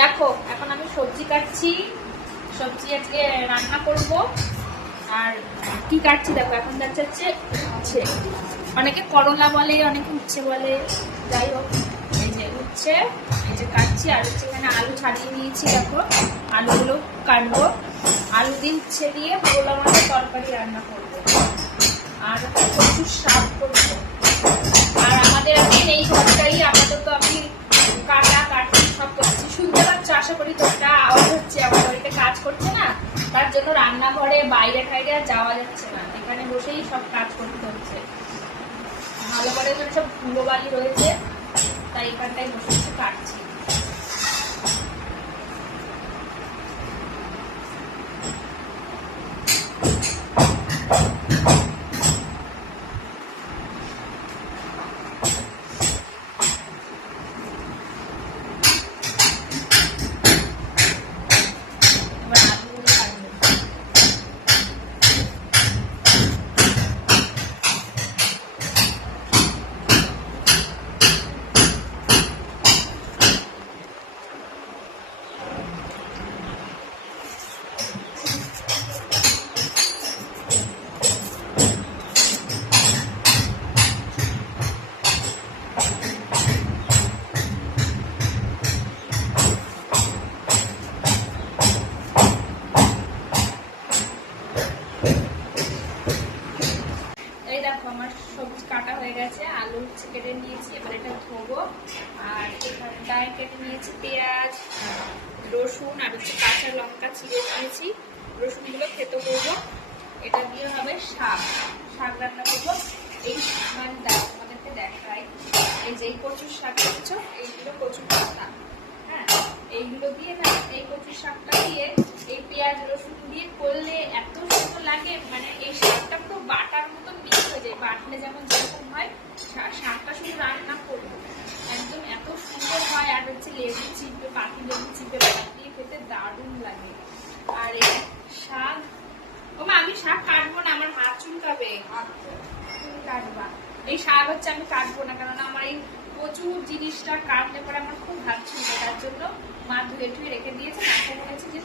দেখো এখন আমি সবজি কাটছি, সবজি আজকে রান্না করব। আর কি কাটছি দেখো, এখন যাচ্ছে উচ্ছে, অনেকে করলা বলে, অনেকে উচ্ছে বলে, যাই হোক এই যে উচ্ছে, এই যে কাটছি। আর হচ্ছে এখানে আলু ছাড়িয়ে নিয়েছি, দেখো আলুগুলো কাটবো। আলু দিয়ে উচ্ছে দিয়ে পোলা মাছের তরকারি রান্না করবো, আর প্রচুর শাক করবো। আর আমাদের এখন এই ঘরটাই আপাতত আমি কাটি সব করছি। শুনতে পাচ্ছ আশা করি, তোমরা আওয়াজ হচ্ছে, আমার বাড়িতে কাজ করছে না, তার জন্য রান্নাঘরে বাইরে ঠাইরে আর যাওয়া যাচ্ছে না, এখানে বসেই সব কাজ করতে হচ্ছে। ভালো করে সব ধুলো বালি রয়েছে, তাই এখানটায় বসে বসে কাটছি। আমার সবজি কাটা হয়ে গেছে, আলু কেটে নিয়েছি, এবার এটা ধোবো। আর এখানটায় কেটে নিয়েছি পেঁয়াজ, রসুন আর হচ্ছে কাঁচা লঙ্কা চিড়ে নিয়েছি, রসুনগুলো থেতো করবো। এটা দিয়ে হবে শাক রান্না করবো। এই আমাদেরকে দেখাই, এই যে কচুর শাক দেখছো, এইগুলো কচুর পাতা, হ্যাঁ, এইগুলো দিয়ে না, এই কচুর শাকটা দিয়ে এই পেঁয়াজ রসুন দিয়ে করলে এত সুন্দর লাগে, মানে এই শাকটা পুরো বাটার মতন মিক্স হয়ে যায়, বাটলে যেমন যেরকম হয়, শাকটা শুধু রান্না করবো একদম এত সুন্দর হয়। আর হচ্ছে লেবু চিপে, পাখি লেবু চিপে দিয়ে খেতে দারুণ লাগে। আর এই শাক, ওমা আমি শাক কাটবো না, আমার হাত চুলকাবে, তুমি কাটবা। এই শাক হচ্ছে আমি কাটবো না, কারণ আমার এই প্রচুর জিনিসটা কাটলে পরে আমার খুব হাত চুলবে, তার জন্য মা ধুয়ে রেখে দিয়েছে। মাকে বলেছে যে